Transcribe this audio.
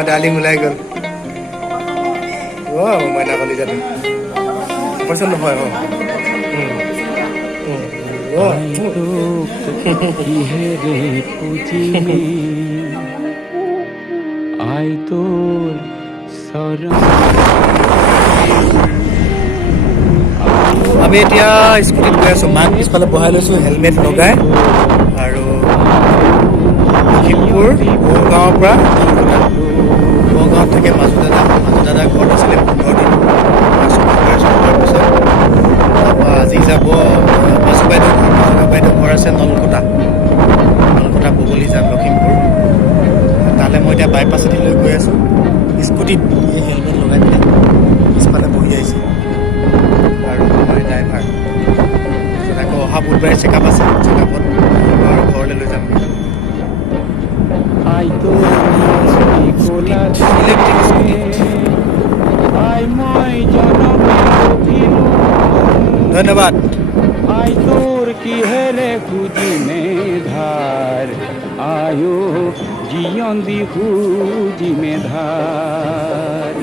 আমাৰ ডাৰ্লিং ওলাই গ'ল মইনা কলিজাটো পচন্দ নহয় আমি এতিয়া স্কুটিত গৈ আছোঁ মাক পিছফালে বহাই লৈছোঁ হেলমেট লগাই আৰু লখিমপুৰ নগাঁৱৰ পৰা নগাঁৱত থাকে মাজু দাদা ঘৰত আছিলে 15 দিন তাৰপিছত তাৰপৰা আজি যাব মাজু বাইদেউ ঘৰ আছে নলকটা বগলী যাম লখিমপুৰ তালৈ মই এতিয়া বাইপাছেদি লৈ গৈ আছোঁ স্কুটিত হেলমেট লগাই পেলাই পিছফালে বহি আহিছোঁ আৰু মই ড্ৰাইভাৰ তাৰপিছত আকৌ অহা বুধবাৰে চেকআপ আছে চেকআপত আৰু ঘৰলৈ লৈ যাম ধন্যবাদ তোৰ কি হেৰে খুঁজিনে ধাৰ আয়ো জিয়ন্দি খুঁজিনে ধাৰ